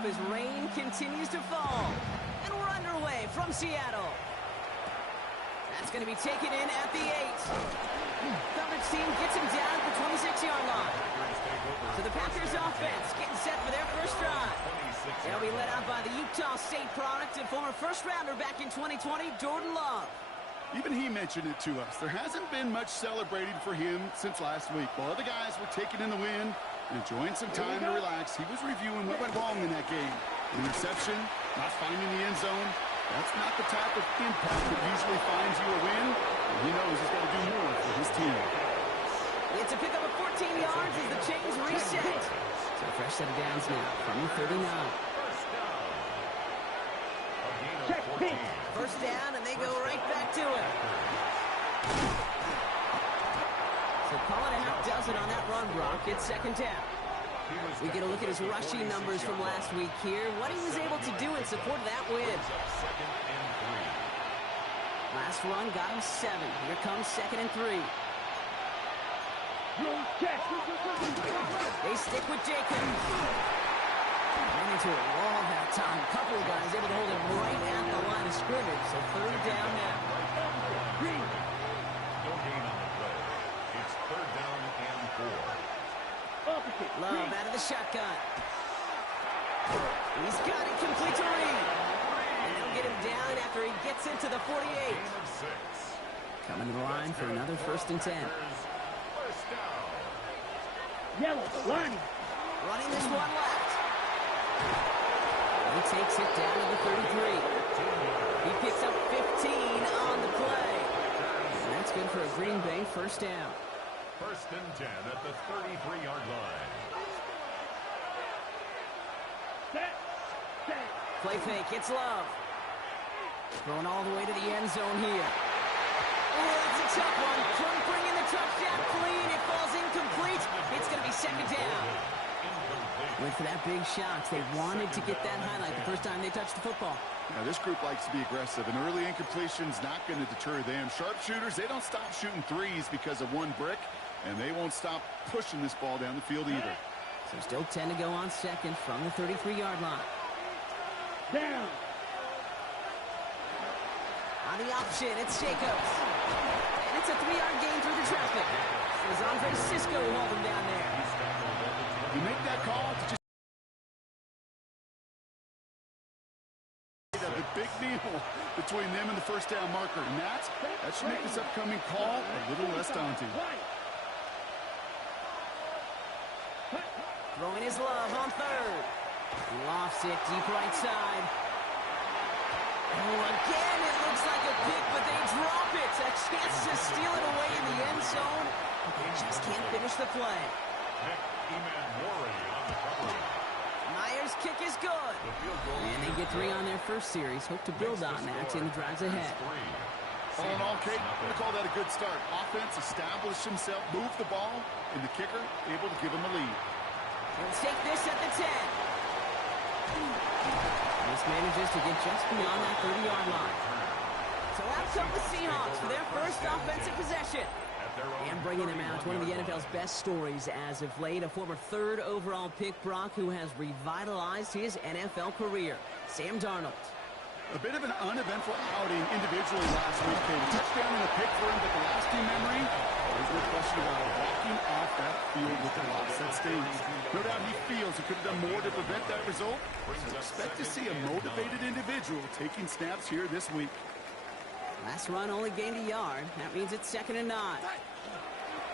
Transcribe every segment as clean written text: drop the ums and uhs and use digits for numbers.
up as rain continues to fall. And we're underway from Seattle. That's going to be taken in at the 8. Coverage team gets him down at the 26-yard line. So the Packers offense getting set for their first drive. They'll be led out by the Utah State product and former first-rounder back in 2020, Jordan Love. Even he mentioned it to us. There hasn't been much celebrated for him since last week. While other guys were taking in the win and enjoying some time to relax, he was reviewing what went wrong in that game. Interception, not finding the end zone. That's not the type of impact that usually finds you a win. And he knows he's got to do more for his team. It's a pickup of 14 yards as the chains reset. So a fresh set of downs now from the 39. First down, and they go right back to it. So call it a half dozen on that run, Brock. It's second down. We get a look at his rushing numbers from last week here. What he was able to do in support of that win. Last run got him 7. Here comes 2nd and 3. They stick with Jacobs. Ran into a wall that time. A couple of guys able to hold him right at the line of scrimmage. So third down now. No gain on the play. It's third down and 4. Love out of the shotgun. He's got it complete to Reed. And they'll get him down after he gets into the 48. Coming to the line for another 1st and 10. Yellow, line. Running this one left. He takes it down to the 33. He picks up 15 on the play. And that's good for a Green Bay first down. 1st and 10 at the 33-yard line. Play fake, it's Love. Thrown all the way to the end zone here. Oh, it's a tough one. Couldn't bring in the touchdown clean. It falls incomplete. It's going to be second down. Went for that big shot. They wanted to get that highlight the first time they touched the football. Now, this group likes to be aggressive, and early incompletion's not going to deter them. Sharpshooters, they don't stop shooting threes because of one brick, and they won't stop pushing this ball down the field either. So still 10 to go on second from the 33-yard line. Down. On the option, it's Jacobs. And it's a 3-yard gain through the traffic. As Andre Cisco will hold him down there. You make that call to just the big deal between them and the first down marker. And that should make this upcoming call a little less daunting. Throwing his Love on 3rd. He lofts it deep right side. Oh, again, it looks like a pick, but they drop it. A chance to steal it away in the end zone, but they just can't finish the play. Myers' kick is good. And they get 3 on their first series. Hope to build on that in the drives ahead. All in all, Kate, I'm going to call that a good start. Offense established himself, moved the ball, and the kicker able to give him a lead. Let's take this at the 10. This manages to get just beyond that 30-yard line. So out come the Seahawks for their first offensive possession. And bringing him out, one of the NFL's best stories as of late, a former 3rd overall pick, Brock, who has revitalized his NFL career, Sam Darnold. A bit of an uneventful outing individually last week. A touchdown and a pick for him, but the lasting memory, there's no question about it, walking off that field with the loss. That stings. No doubt he feels he could have done more to prevent that result. So expect to see a motivated individual taking snaps here this week. Last run only gained a yard. That means it's 2nd and 9.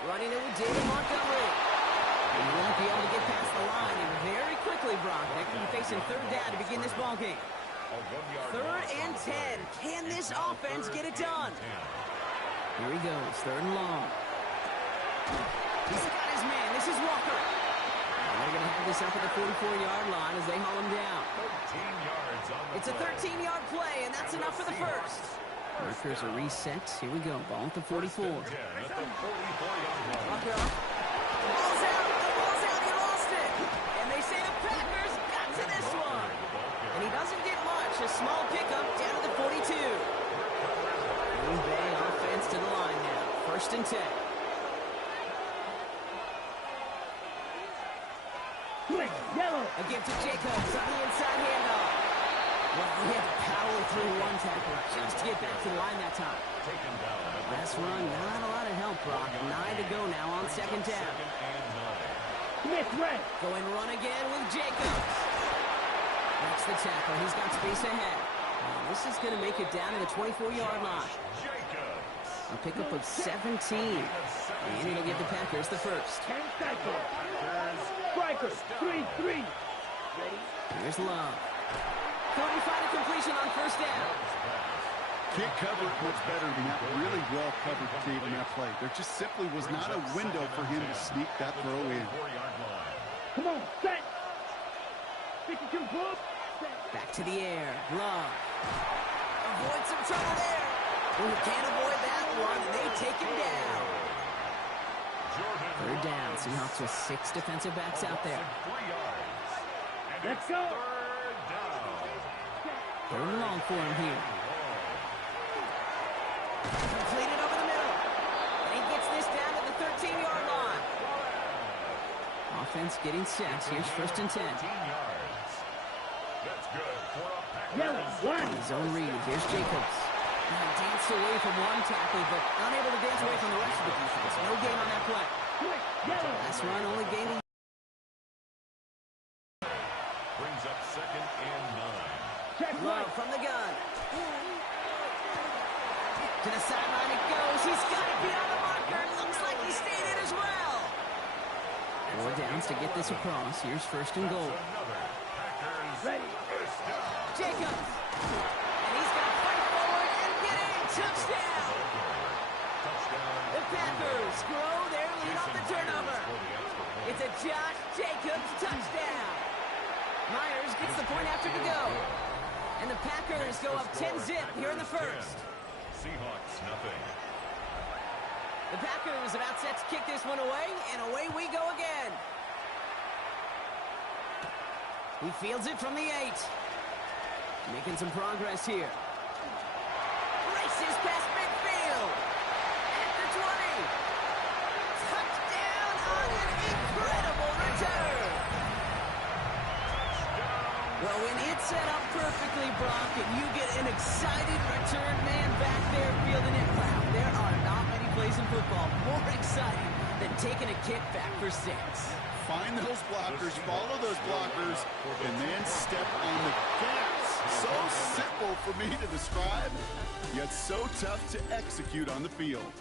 Running it with David Montgomery. And he won't be able to get past the line. And very quickly, Brock, they're going to be facing 3rd down to begin this ball game. 3rd and 10. Can this offense get it done? Here he goes. 3rd and long. He's got his man. This is Walker. And they're going to have this up at the 44-yard line as they haul him down. It's a 13-yard play, and that's enough for the first. Markers are reset. Here we go. Ball at the 44. Walker. The ball's out. The ball's out. He lost it. And they say the Packers got to this one. And he doesn't get much. A small pickup down to the 42. Green Bay offense to the line now. 1st and 10. Quick, yellow. A give to Jacobs on the inside handoff. Well, he had to power through one tackle just to get back to the line that time. Last run, not a lot of help, Brock. 9 to go now on second down. Smith, right. Go and run again with Jacobs. That's the tackle. He's got space ahead. And this is going to make it down to the 24-yard line. A pickup of 17. And it'll give the Packers the first. 10 cycles. Strikers, 3-3. Ready? Here's Love. 35 completion on first down. Can't cover it much better than that. Really well covered, Dave, on that play. There just simply was not a window for him to sneak that throw in. Come on, set. 52 books. Back to the air. Love. Avoid some trouble there. Well, you can't avoid that one, and they take him down. Third down. Seahawks with 6 defensive backs out there. Let's go. Third and long for him here. Completed over the middle. And he gets this down to the 13-yard line. Offense getting set. Here's first and 10. Yellow, one. Zone read. Here's Jacobs. He danced away from one tackle, but unable to dance away from the rest of the defense. No gain on that play. Yellow. Last run only gaining. Brings up second and 9. Check Love right. from the gun. To the sideline it goes. He's got it beyond the marker. Looks like he stayed in as well. 4 downs to get this across. Here's first and goal. Ready. Jacobs. And he's going to fight forward and get in. Touchdown. The Packers grow their lead off the turnover. It's a Josh Jacobs touchdown. Myers gets the point after to go. And the Packers go up 10-zip here in the first. Seahawks, nothing. The Packers about set to kick this one away, and away we go again. He fields it from the 8. Making some progress here. Races past midfield. At the 20. Touchdown on an incredible return. Well, when it's set up perfectly, Brock, and you get an excited return man back there fielding it, wow, there are not many plays in football more exciting than taking a kick back for 6. Find those blockers, follow those blockers, and then step on the gas. So simple for me to describe, yet so tough to execute on the field.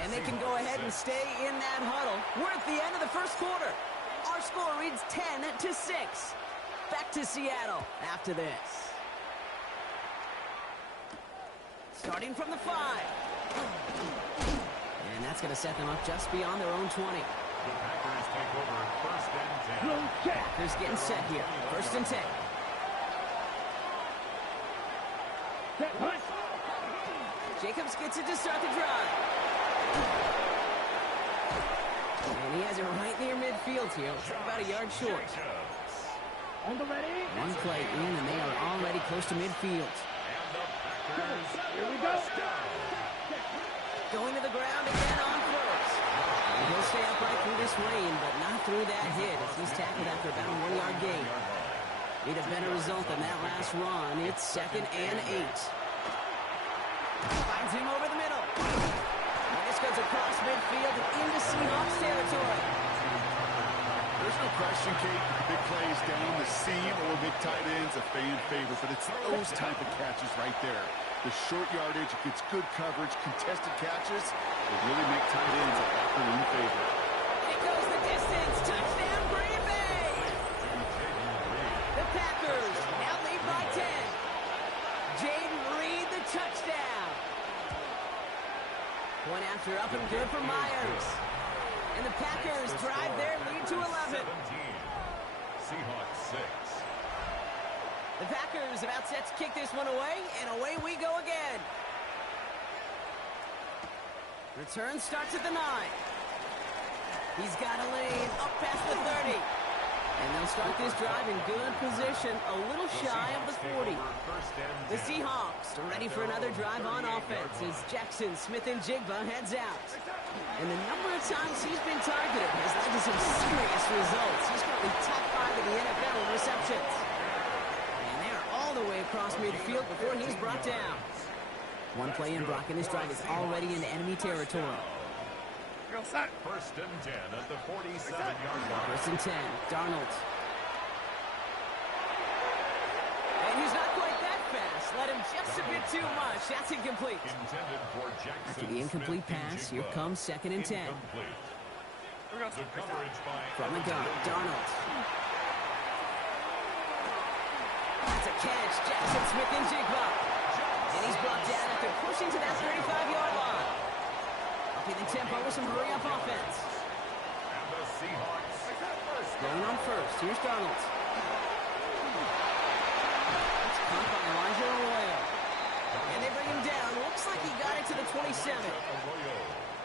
And they can go ahead and stay in that huddle. We're at the end of the first quarter. Our score reads 10-6. Back to Seattle after this. Starting from the 5. And that's going to set them up just beyond their own 20. The Packers take over first and 10. Blue check. Packers getting set here. First and 10. Set hunt. Jacobs gets it to start the drive. And he has it right near midfield here. Looks like about a yard short. On the ready. One play in, and they are already close to midfield. Here we go. Going to the ground again on first. And he'll stay upright through this rain, but not through that hit as he's tackled after about a 1-yard gain. Need a better result than that last run. It's second and 8. Finds him over the middle. And this goes across midfield and into Seahawks territory. There's no question, Kate, big plays down the seam or big tight ends, a fan favorite, but it's those type of catches right there. The short yardage, it gets good coverage, contested catches, they really make tight ends a afternoon favorite. It goes the distance. Touchdown, Green Bay. The Packers now lead by 10. Jaden Reed, the touchdown. Point after up and good for Myers. And the Packers drive their lead to 11. 17. Seahawks 6. The Packers about set to kick this one away, and away we go again. Return starts at the 9. He's got a lane up past the 30. And they'll start this drive in good position, a little shy of the 40. The Seahawks are ready for another drive on offense as Jackson Smith-Njigba heads out. And the number of times he's been targeted has led to some serious results. He's currently top 5 in the NFL receptions. And they're all the way across midfield before he's brought down. One play in, Brock, and this drive is already into enemy territory. First and 10 at the 47-yard line. First and 10, Darnold. And he's not quite that fast. Let him just a bit too much. That's incomplete. Intended for Jackson After the incomplete Smith pass, here Njigba. comes second and 10. Incomplete. The coverage by From the gun, Darnold. That's a catch, Jackson Smith Njigba. And he's brought down after pushing to that 35-yard line. Upping the tempo with some hurry-up offense. And the Seahawks Going on first, here's Darnold. It's caught by Elijah Arroyo. And they bring him down. Looks like he got it to the 27. Arroyo.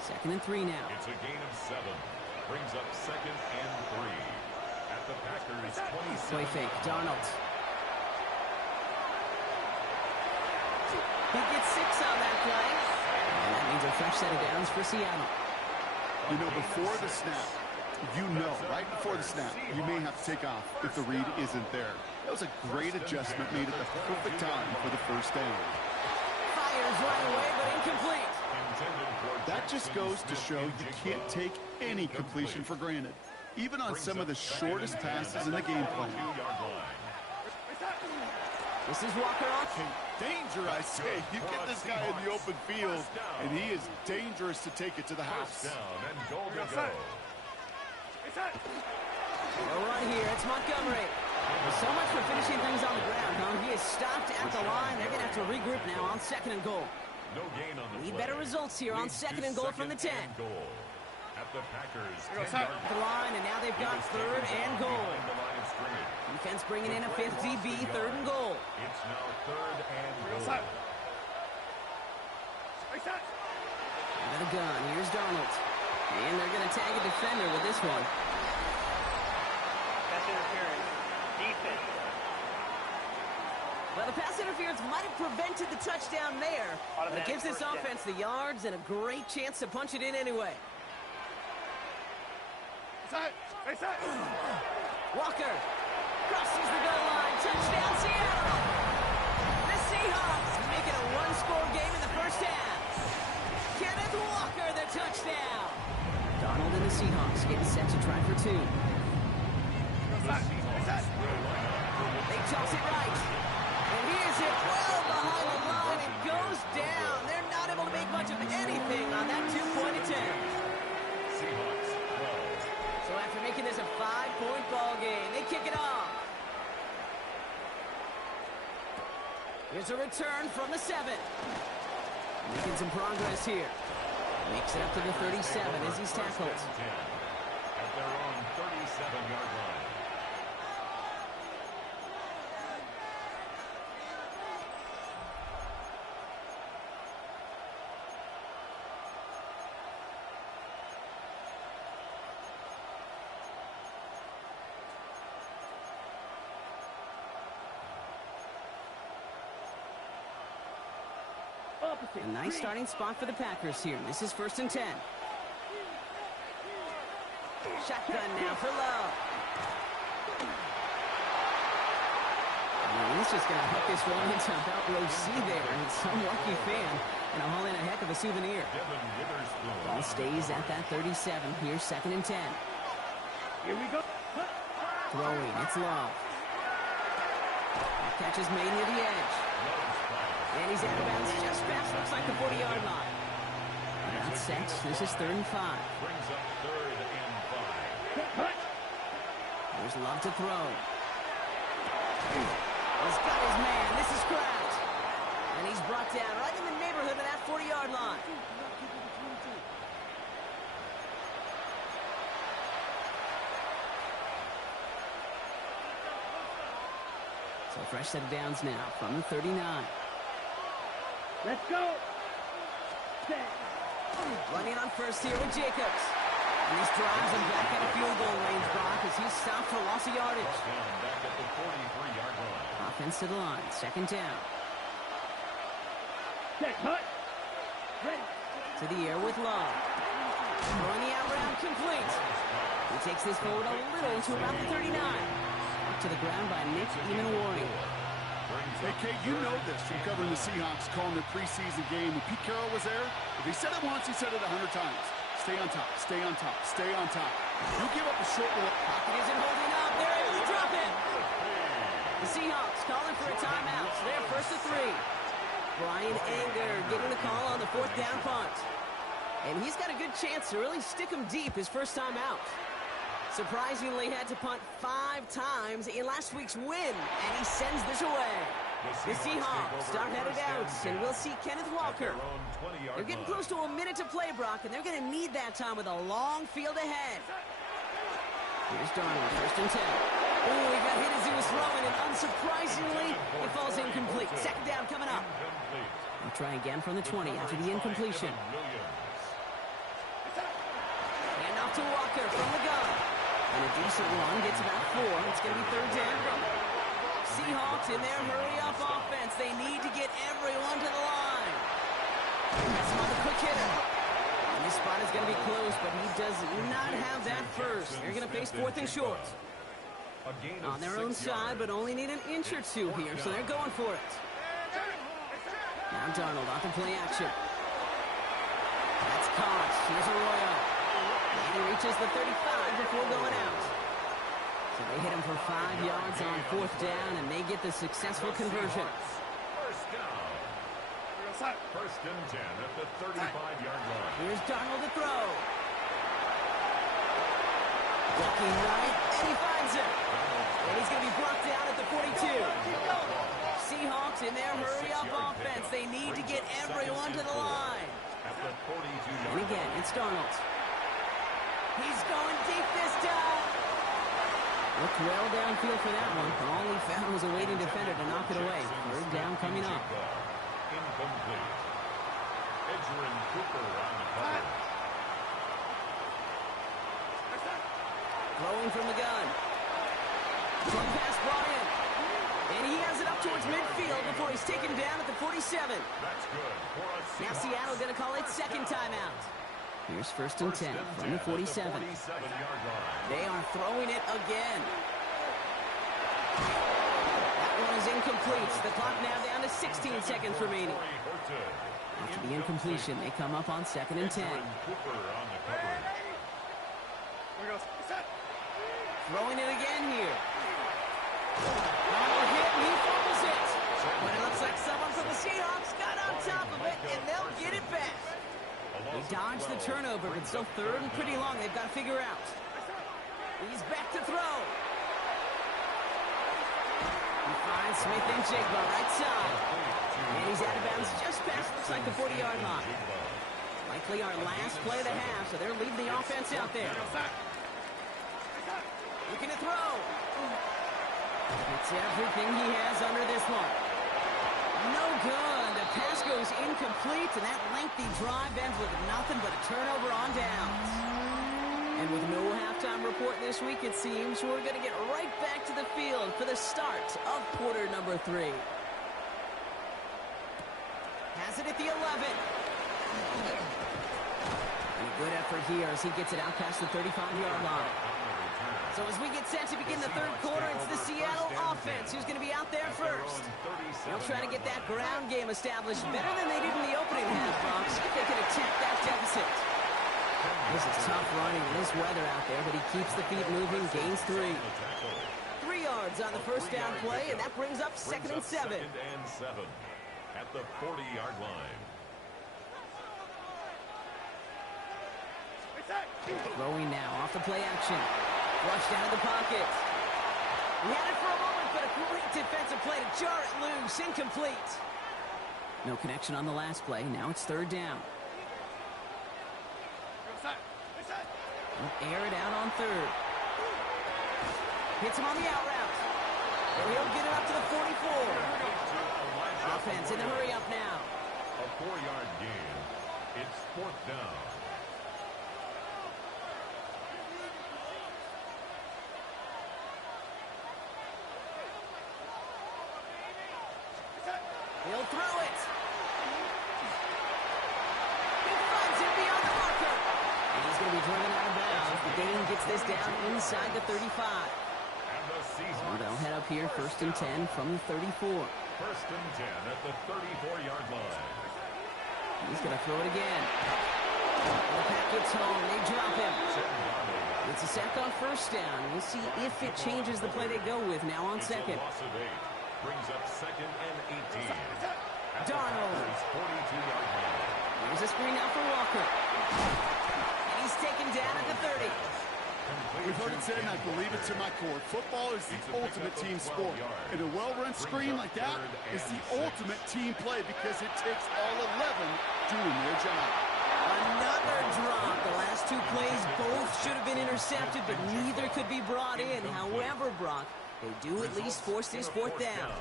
Second and 3 now. It's a gain of 7. Brings up second and 3 at the Packers 27. Play fake, Darnold. He gets 6 on that play. And that means a fresh set of downs for Seattle. You know, before the snap, right before the snap, you may have to take off if the read isn't there. That was a great adjustment made at the perfect time for the first down. Fires right away, but incomplete. That just goes to show you can't take any completion for granted, even on some of the shortest passes in the game plan. This is Walker on. Danger, I say. You get this guy in the open field, and he is dangerous to take it to the house. Down and goal to go. No run here. It's Montgomery. So much for finishing things on the ground, huh? He is stopped at the line. They're going to have to regroup now on second and goal. No gain on the Need play. better results here on Leads second to and goal from the 10. second and goal at the Packers 10-yard At the line, and now they've got third and goal. behind the line of scrimmage. Defense bringing in a fifth DB, third and goal. It's now third and goal. Out of the gun, here's Darnold. And they're going to tag a defender with this one. Pass interference. Defense. Well, the pass interference might have prevented the touchdown there, but it gives this offense the yards and a great chance to punch it in anyway. Walker crosses the goal line. Touchdown, Seattle. The Seahawks make it a one-score game in the first half. Kenneth Walker, the touchdown. Darnold and the Seahawks getting set to try for 2. They toss it right. And here's it well behind the line. It goes down. They're not able to make much of anything on that 2-point attempt. Seahawks 12. So after making this a 5-point ball game, they kick it off. Here's a return from the 7. Making some progress here. Makes it up to the 37 as he's tackled. At their own 37-yard line. A nice starting spot for the Packers here. This is first and 10. Shotgun now for Love. And he's just going to hook this one into about row C there. And some lucky fan and haul in a heck of a souvenir. Devin Witherspoon. Ball stays at that 37. Here's second and 10. Here we go. Throwing, it's Love. Catch is made near the edge. And he's out of bounds just past, looks like the 40-yard line. That's set. This is third and 5. Brings up third and 5. There's Love to throw. He's got his man. This is Kraft. And he's brought down right in the neighborhood of that 40-yard line. So a fresh set of downs now from the 39. Let's go. Set. Running on first here with Jacobs. And this drives him back at a field goal range, Brock, as he's stopped for loss of yardage. Down back at the 43-yard line. Offense to the line. Second down. Set. Hut. Ready. To the air with Love. Throwing the out round complete. He takes this forward a little to about the 39. to the ground by Nick Eamon-Warning. Hey, Kate, you know this from covering the Seahawks, calling their preseason game. When Pete Carroll was there, if he said it once, he said it 100 times. Stay on top, stay on top, stay on top. You give up a short little... Pocket isn't holding up. They're able to drop it. The Seahawks calling for a timeout. So they're first to 3. Brian Anger getting the call on the 4th down punt. And he's got a good chance to really stick him deep his first time out. Surprisingly had to punt 5 times in last week's win, and he sends this away. The Seahawks start headed out, and we'll see Kenneth Walker. They're getting close to a minute to play, Brock, and they're going to need that time with a long field ahead. Here's Darnold, first and 10. Oh, he got hit as he was throwing, and unsurprisingly, it falls incomplete. Second down coming up. We'll try again from the 20 after the incompletion. Hand off to Walker from the gun. And a decent run, gets about 4. It's going to be 3rd down. Seahawks in their hurry-up offense. They need to get everyone to the line. That's him on the quick hitter. And this spot is going to be close, but he does not have that first. They're going to face 4th and short. On their own side, but only need an inch or 2 here, so they're going for it. Now Darnold off the play action. That's caught. Here's Arroyo. And he reaches the 35 before going out. So they hit him for 5 yards on 4th down, and they get the successful conversion. First down. First and 10 at the 35-yard line. Here's Darnold to throw. Walking right, and he finds it. And he's going to be brought down at the 42. Seahawks in their hurry-up offense. They need to get everyone to the line. And again, it's Darnold. He's going deep this time. Looked well downfield for that one. All he found was a waiting defender to knock it away. 3rd down coming up. Incomplete. Edgerrin Cooper on the cover. Throwing from the gun. Jump pass brought in. And he has it up towards midfield before he's taken down at the 47. That's good for a Now Seattle going to call it second timeout. Here's 1st and 10 from the 47. They are throwing it again. That one is incomplete. The clock now down to 16 seconds remaining. After the incompletion, they come up on 2nd and 10. Throwing it again here. Oh, hit, and he fumbles it. But it looks like someone from the Seahawks got on top of it, and they'll get it back. They dodged the turnover, but still 3rd and pretty long. They've got to figure out. He's back to throw. He finds Smith and Jigba right side. And he's out of bounds just past, looks like the 40-yard line. Likely our last play of the half, so they're leaving the offense out there. Looking to throw. It's everything he has under this one. No good. The pass goes incomplete, and that lengthy drive ends with nothing but a turnover on downs. And with no halftime report this week, it seems we're going to get right back to the field for the start of quarter number 3. Has it at the 11. And a good effort here as he gets it out past the 35-yard line. So as we get set to begin the 3rd quarter, it's the Seattle offense who's going to be out there first. They'll try to get that ground game established better than they did in the opening half, Brock. See if they can attack that deficit. This is tough running in this weather out there, but he keeps the feet moving, gains 3. 3 yards on the first down play, and that brings up 2nd and 7. At the 40-yard line. Throwing now off the play action. Rushed out of the pocket. He had it for a moment, but a great defensive play to jar it loose. Incomplete. No connection on the last play. Now it's 3rd down. He'll air it out on 3rd. Hits him on the out route. And he'll get it up to the 44. Offense in the hurry up now. A 4-yard gain. It's 4th down. He'll throw it. He finds it beyond the marker. And he's going to be driven out of bounds. The Dane gets this down inside the 35. And the season. Well, they'll head up here, 1st and 10 from the 34. 1st and 10 at the 34-yard line. He's going to throw it again. And the pack gets home. They drop him. It's a sack on 1st down. We'll see if it changes the play they go with now on 2nd. Loss of 8. Brings up 2nd and 18. Darnold. 42-yard line. Here's a screen now for Walker. And he's taken down at the 30. We've heard it said, and I believe it to my core. Football is the ultimate team sport. And a well-run screen like that is the ultimate team play because it takes all 11 doing their job. Another drop. The last 2 plays both should have been intercepted, but neither could be brought in. However, Brock, they do at least force this 4th down.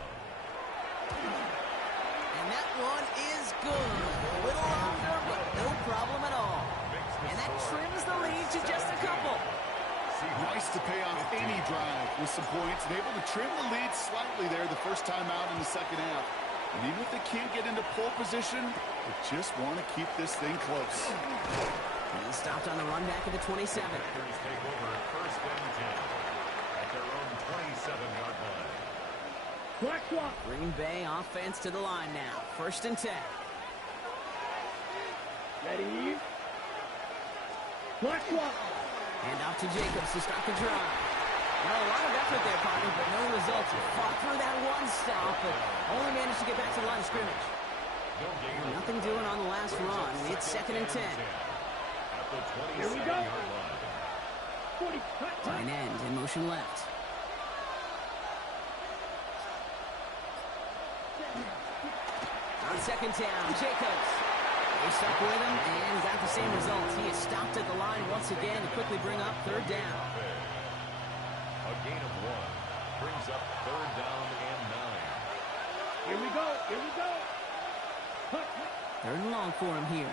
And that one is good. A little longer, but no problem at all. And that trims the lead to just a couple. Nice to pay off any drive with some points and able to trim the lead slightly there the first time out in the 2nd half. And even if they can't get into pole position, they just want to keep this thing close. He stopped on the run back at the 27. Take over 1st and 10 at their own 27-yard line. Black swap. Green Bay offense to the line now. 1st and 10. Ready. Black swap. Hand off to Jacobs to start the drive. Well, a lot of effort there, partner, but no results. He fought through that one stop, but only managed to get back to the line of scrimmage. Nothing doing on the last run. It's 2nd and 10. Here we go. 40. Tight end in motion left. On 2nd down, Jacobs. They stuck with him and got the same results. He is stopped at the line once again to quickly bring up 3rd down. A gain of 1 brings up 3rd down and 9. Here we go. Here we go. 3rd and long for him here.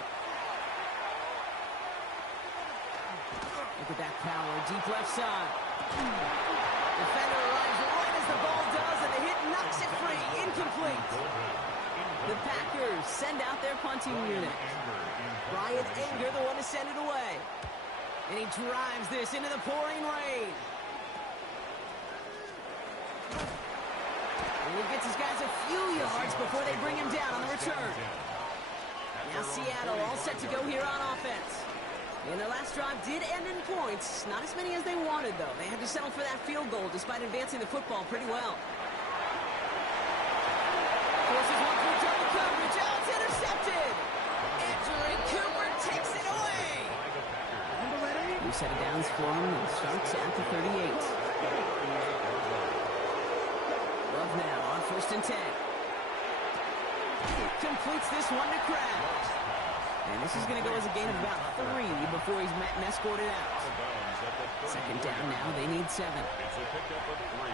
Look at that power, deep left side. Defender arrives right as the ball does, and the hit knocks it free. Incomplete. The Packers send out their punting unit. Brian Anger, the one to send it away. And he drives this into the pouring rain. And he gets his guys a few yards before they bring him down on the return. Now Seattle all set to go here on offense. And their last drive did end in points. Not as many as they wanted, though. They had to settle for that field goal despite advancing the football pretty well. Forces one through double coverage. Oh, it's intercepted. Andrew Cooper takes it away. New set of downs for him. It starts at the 38. Love now on 1st and 10. Completes this one to Krabs. And this is going to go as a gain of about 3 before he's met and escorted out. 2nd down now. They need 7. It's a pickup of 3.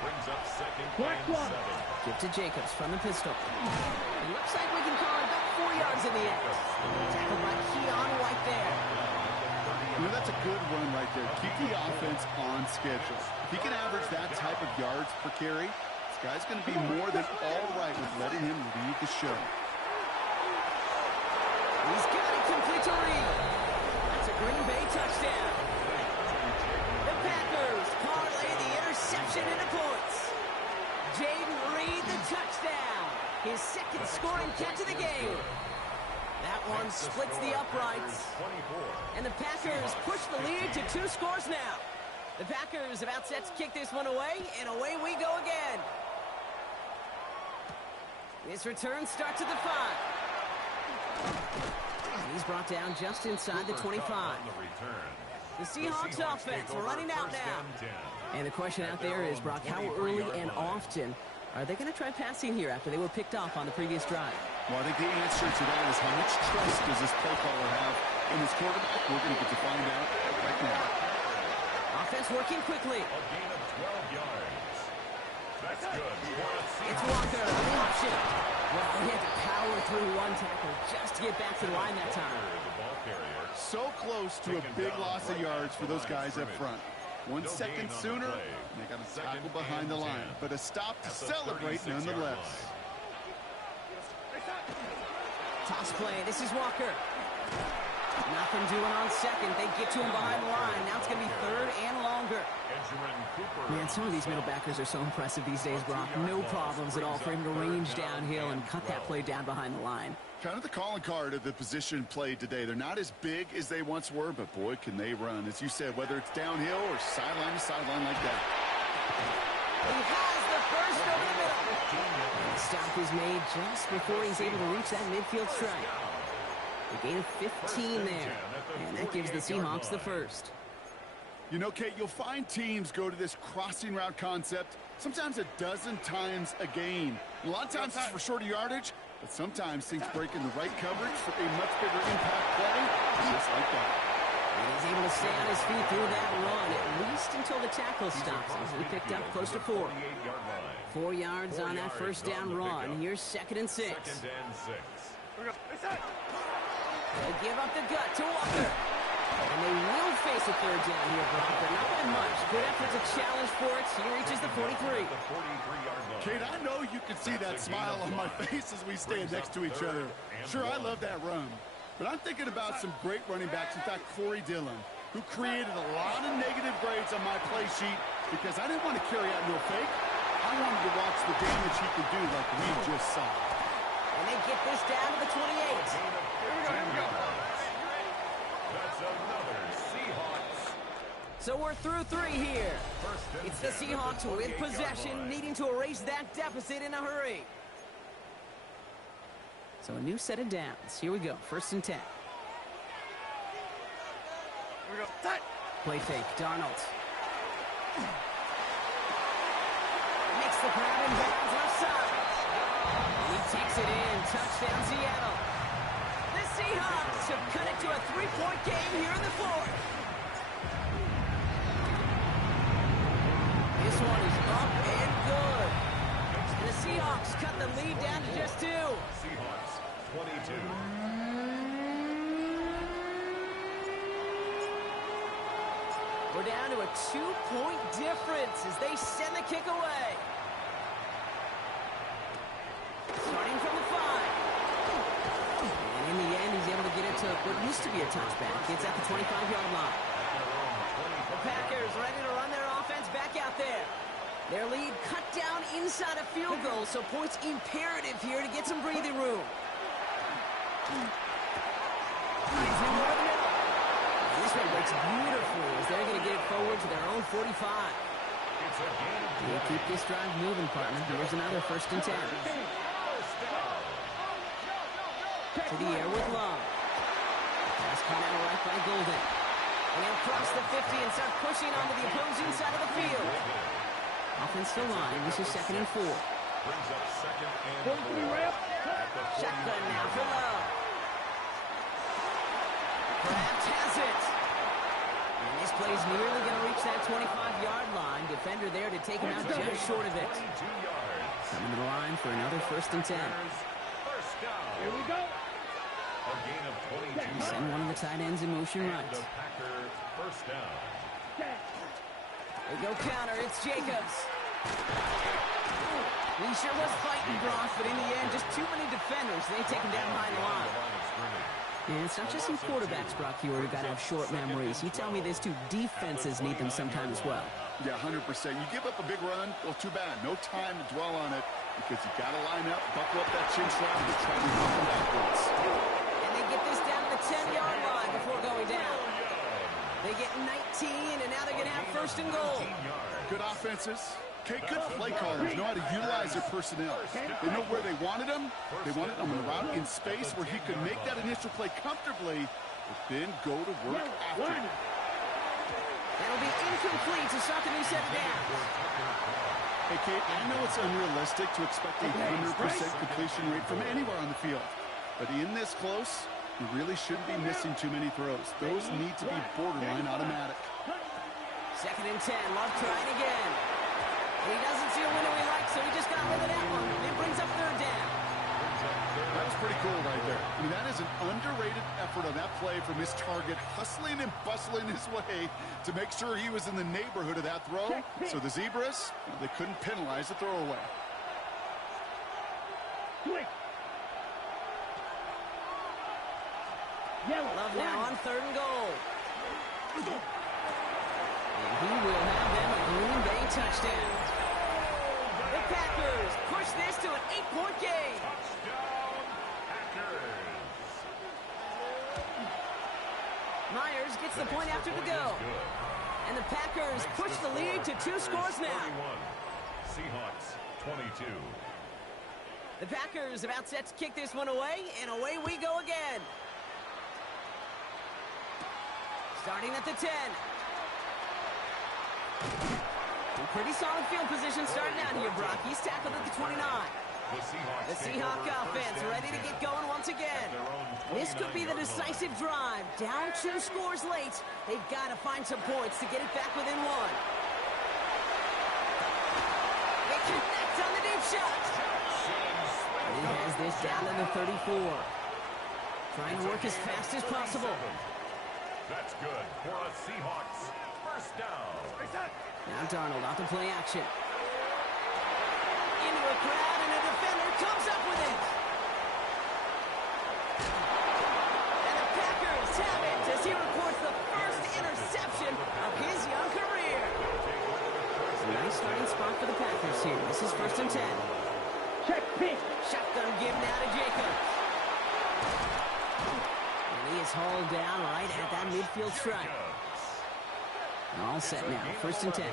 Brings up 2nd Black and one. 7. Give to Jacobs from the pistol. It looks like we can call it about 4 yards in the end. Tackled by Keon White there. You know, that's a good run right there. Keep the offense on schedule. If he can average that type of yards per carry, this guy's going to be more than all right with letting him lead the show. He's got it complete to Reed. That's a Green Bay touchdown. The Packers parlay the interception into points. Jaden Reed, the touchdown. His 2nd scoring catch of the game. That one splits the uprights. And the Packers push the lead to 2 scores now. The Packers about set to kick this one away, and away we go again. This return starts at the 5. He's brought down just inside the 25. The Seahawks offense running out now. And the question out there is, Brock, how early and often are they going to try passing here after they were picked off on the previous drive? Well, I think the answer to that is how much trust does this play caller have in his quarterback? We're going to get to find out right now. Offense working quickly. A gain of 12 yards. That's good. It's Walker on the option. Well, he had to power through one tackle just to get back to the line that time. So close to a big loss of yards for those guys up front. 1 second sooner, they got a tackle behind the line. But a stop to celebrate nonetheless. Toss play. This is Walker. Nothing doing on 2nd. They get to him behind the line. Now it's going to be 3rd and longer. Man, some of these middle backers are so impressive these days, Brock. No problems at all for him to range downhill and cut that play down behind the line. Kind of the calling card of the position played today. They're not as big as they once were, but boy, can they run. As you said, whether it's downhill or sideline to sideline like that. He has the first over the middle. And the stop is made just before he's able to reach that midfield strike. A gain of 15 there. And that gives the Seahawks the first. You know, Kate, you'll find teams go to this crossing route concept sometimes a dozen times a game. A lot of times it's for shorter yardage, but sometimes things break in the right coverage for a much bigger impact play, just like that. And he's able to stay on his feet through that run, at least until the tackle stops. He picked up close to 4. 4 yards on that first down run. Here's 2nd and 6. They give up the gut to Walker. And they will face a 3rd down here, Brock, but not by much. Good effort to challenge for it. He reaches the 43. Kate, I know you can see that smile on my face as we stand next to each other. Sure, I love that run. But I'm thinking about some great running backs. In fact, Corey Dillon, who created a lot of negative grades on my play sheet because I didn't want to carry out no fake. I wanted to watch the damage he could do like we just saw. And they get this down to the 28. Here we go. That's another Seahawks. So we're through 3 here. It's the Seahawks with possession, needing to erase that deficit in a hurry. So a new set of downs. Here we go. 1st and 10. Here we go. Play fake. Darnold. Makes the grab and bounds left side. He takes it in. Touchdown, Seattle. The Seahawks have cut it to a 3-point game here in the 4th. This one is up and good. And the Seahawks cut the lead down to just 2. Seahawks 22. We're down to a 2-point difference as they send the kick away. Starting from the 5. And in the end, he's able to get it to what used to be a touchback. It's at the 25-yard line. The Packers ready to run their offense back out there. Their lead cut down inside a field goal, so points imperative here to get some breathing room. Heisman over the middle. And this one breaks beautifully as they're going to get it forward to their own 45. They keep this drive moving, partner. Here's another 1st and 10. To the air with Love. Pass caught out right by Golden. And he'll cross the 50 and start pushing onto the opposing side of the field. Offensive line. This is 2nd and 4. Brings up 2nd and 4. Shotgun now for Love. Kraft has it. And this play's nearly going to reach that 25-yard line. Defender there to take him out just short of it. Coming to the line for another 1st and 10. Here we go. A gain of 22. Send one of the tight ends in motion right. The Packer 1st down. They go counter. It's Jacobs. He sure was fighting, Brock, but in the end, just too many defenders. They take him down behind the line. And it's not just some quarterbacks, Brock, here who got to have short memories. You tell me this too. Defenses need them sometimes as well. Yeah, 100%. You give up a big run, well, too bad. No time to dwell on it because you got to line up, buckle up that chin strap, and try to knock them backwards. And they get this down to the 10-yard line before going down. They get 19, and now they're going to have 1st and goal. Good offenses. Okay, good play callers know how to utilize their personnel. They know where they wanted them. They wanted them on the route in space where he could make that initial play comfortably, but then go to work after. That'll be incomplete to start the new set of downs. Hey, Kate, I know it's unrealistic to expect a 100% completion rate from anywhere on the field, but in this close, you really shouldn't be missing too many throws. Those need to be borderline automatic. 2nd and 10. Love trying again. And he doesn't see a window he likes, so he just got rid of that one. It brings up 3rd down. That was pretty cool right there. I mean, that is an underrated effort on that play from his target, hustling and bustling his way to make sure he was in the neighborhood of that throw. So the Zebras, they couldn't penalize the throwaway. Love now on 3rd and goal. And He will have them a Green Bay touchdown. The Packers push this to an 8-point game. Touchdown, Packers. Myers gets the point after the go. And the Packers push the lead to 2 scores now. 31, Seahawks 22. The Packers about set to kick this one away, and away we go again. Starting at the 10. Pretty solid field position starting out here, Brock. He's tackled at the 29. The Seahawk offense ready to get going once again. This could be the decisive drive. Down 2 scores late. They've got to find some points to get it back within 1. They connect on the deep shot. He has this down to the 34. Trying to work as fast as possible. That's good for the Seahawks. First down. Now Darnold off the play action. Into a crowd, and a defender comes up with it. And the Packers have it as he reports the first interception of his young career. It's a nice starting spot for the Packers here. This is 1st and 10. Check pitch. Shotgun give now to Jacobs. And he is hauled down right at that midfield stripe. All set now, 1st and 10.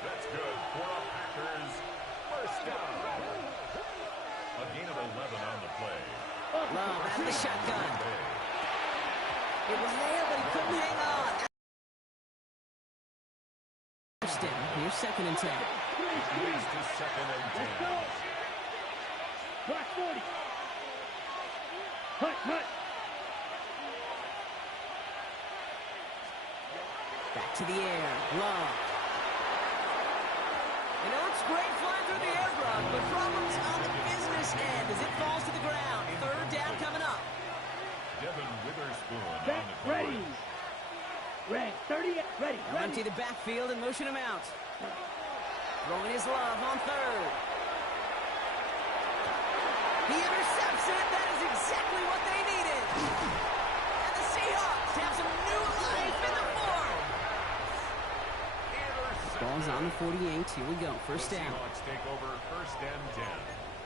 That's good for the Packers. First down. A gain of 11 on the play. Love out of the shotgun. It was there, but he couldn't hang on. First down, here's 2nd and 10. Leads to 2nd and 10. Let's go. Black 40. Hut, hut. Back to the air. Love. You know, it's great flying through the air, Brock, but problems on the business end as it falls to the ground. 3rd down coming up. Devin Witherspoon Back on the ready. Red 30. Ready. Now empty the backfield and motion him out. Throwing his Love on 3rd. He intercepts it. That is exactly what they needed. And the Seahawks have some new life in the form. Ball's on the 48. Here we go. First down. Seahawks take over 1st and 10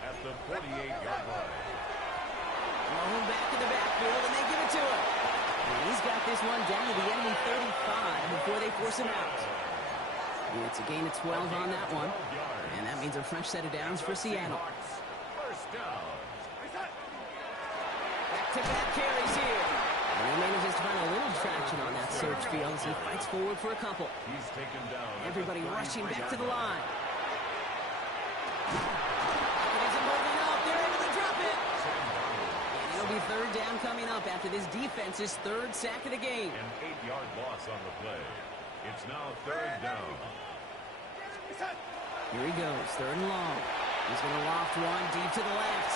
at the 48-yard line. Home back in the backfield, and they give it to him. And he's got this one down to the enemy 35 before they force him out. And it's a gain of 12 on that one. And that means a fresh set of downs for Seattle. First down. Back-to-back carries here. And he manages to find a little traction on that search field as he fights forward for a couple. He's taken down. Everybody rushing back to the line. It isn't holding up. They're able to drop it. And it'll be 3rd down coming up after this defense's 3rd sack of the game. An 8-yard loss on the play. It's now 3rd down. Here he goes, 3rd and long. He's going to loft one deep to the left.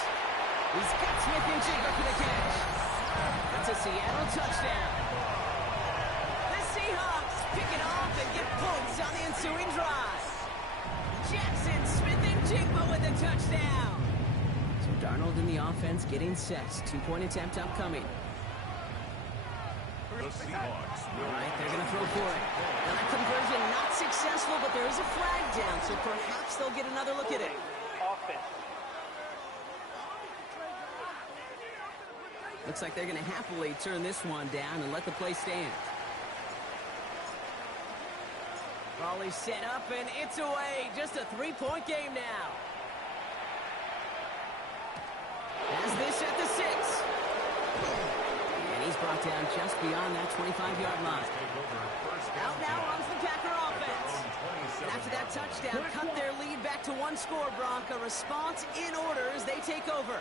He's got Smith and Jigba for the catch. That's a Seattle touchdown. The Seahawks pick it off and get points on the ensuing drive. Jackson, Smith and Jigba with the touchdown. So Darnold in the offense getting set. 2-point attempt upcoming. The Seahawks will... All right, they're going to throw for it. Now that conversion not successful, but there is a flag down, so perhaps they'll get another look at it. Offense. Looks like they're going to happily turn this one down and let the play stand. Raleigh set up, and it's away. Just a 3-point game now. Has this at the 6. And he's brought down just beyond that 25-yard line. Out now runs the Packer offense. And after that touchdown, cut their lead back to 1 score, Brock. A response in order as they take over.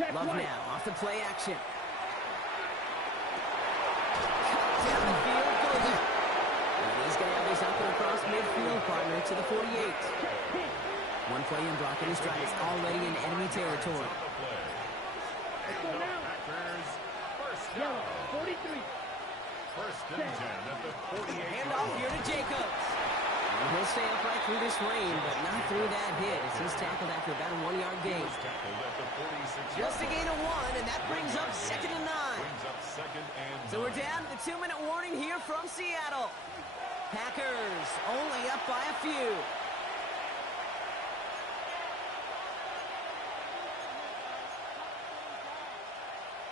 Love now, off the play action. Cut down the field, goes in. And he's going to have this up and across midfield, partner, to the 48. One play in, Brock, and his drive is already in enemy territory. Yellow, 43. First and 10 at the 48. Hand off here to Jacobs. And he'll stay upright through this rain, but not through that hit as he's tackled after about a 1-yard gain. Just a gain of 1, and that brings up 2nd and 9. So we're down to the 2-minute warning here from Seattle. Packers only up by a few.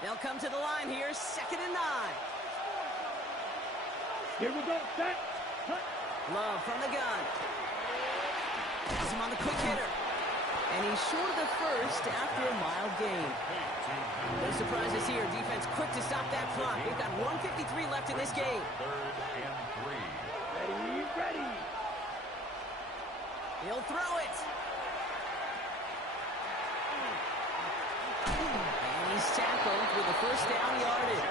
They'll come to the line here, 2nd and 9. Here we go. Set. Cut. Love from the gun. Has him on the quick hitter. And he's short of the first after a mild gain. No surprises here. Defense quick to stop that clock. We've got 1:53 left in this game. 3rd and 3. Ready, ready. He'll throw it. And he's tackled with the first down yardage.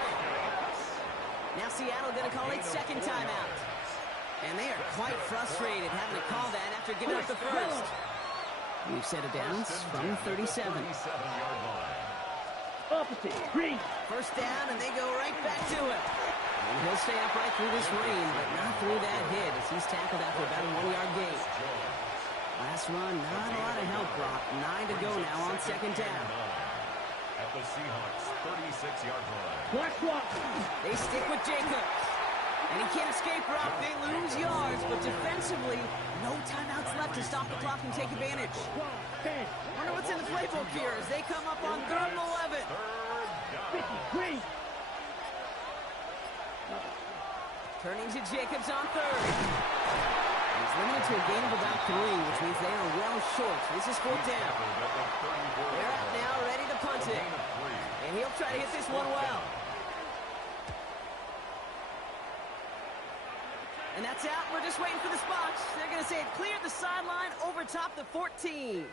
Now Seattle going to call its 2nd timeout. And they are quite frustrated having to call that after giving up the first. We've set it down from 37. Opposite. Green. First down, and they go right back to him. And he'll stay upright through this rain, but not through that hit as he's tackled after about a 1-yard gain. Last run, not a lot of help, Brock. 9 to go now on 2nd down. At the Seahawks' 36-yard line. Black rock. They stick with Jacobs. And he can't escape, Brock. They lose yards, but defensively, no timeouts left to stop the clock and take advantage. 10. Wonder what's in the playbook here as they come up on 3rd and 11. 50. Green. Turning to Jacobs on 3rd. He's limited to a gain of about 3, which means they are well short. This is 4th down. They're up now, ready to punt it. And he'll try to hit this one well. And that's out. We're just waiting for the spots. They're going to say it cleared the sideline over top the 14.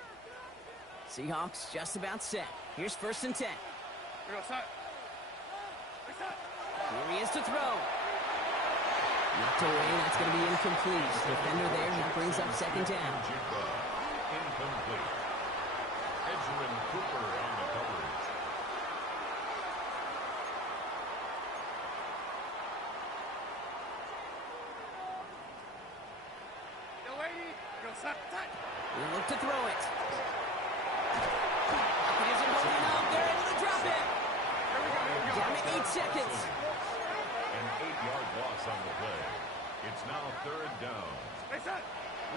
Seahawks just about set. Here's 1st and 10. Here he is to throw. Knocked away. That's going to be incomplete. Defender there. That brings up 2nd down. Incomplete. Edgerrin Cooper on the coverage. He'll look to throw it. He isn't holding up. They're able to drop it. Down to 8 seconds. An 8-yard loss on the play. It's now 3rd down.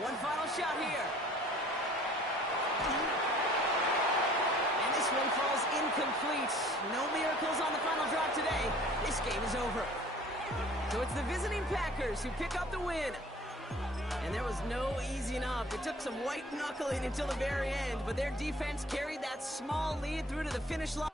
One final shot here. And this one falls incomplete. No miracles on the final drive today. This game is over. So it's the visiting Packers who pick up the win. And there was no easing up. It took some white knuckling until the very end, but their defense carried that small lead through to the finish line.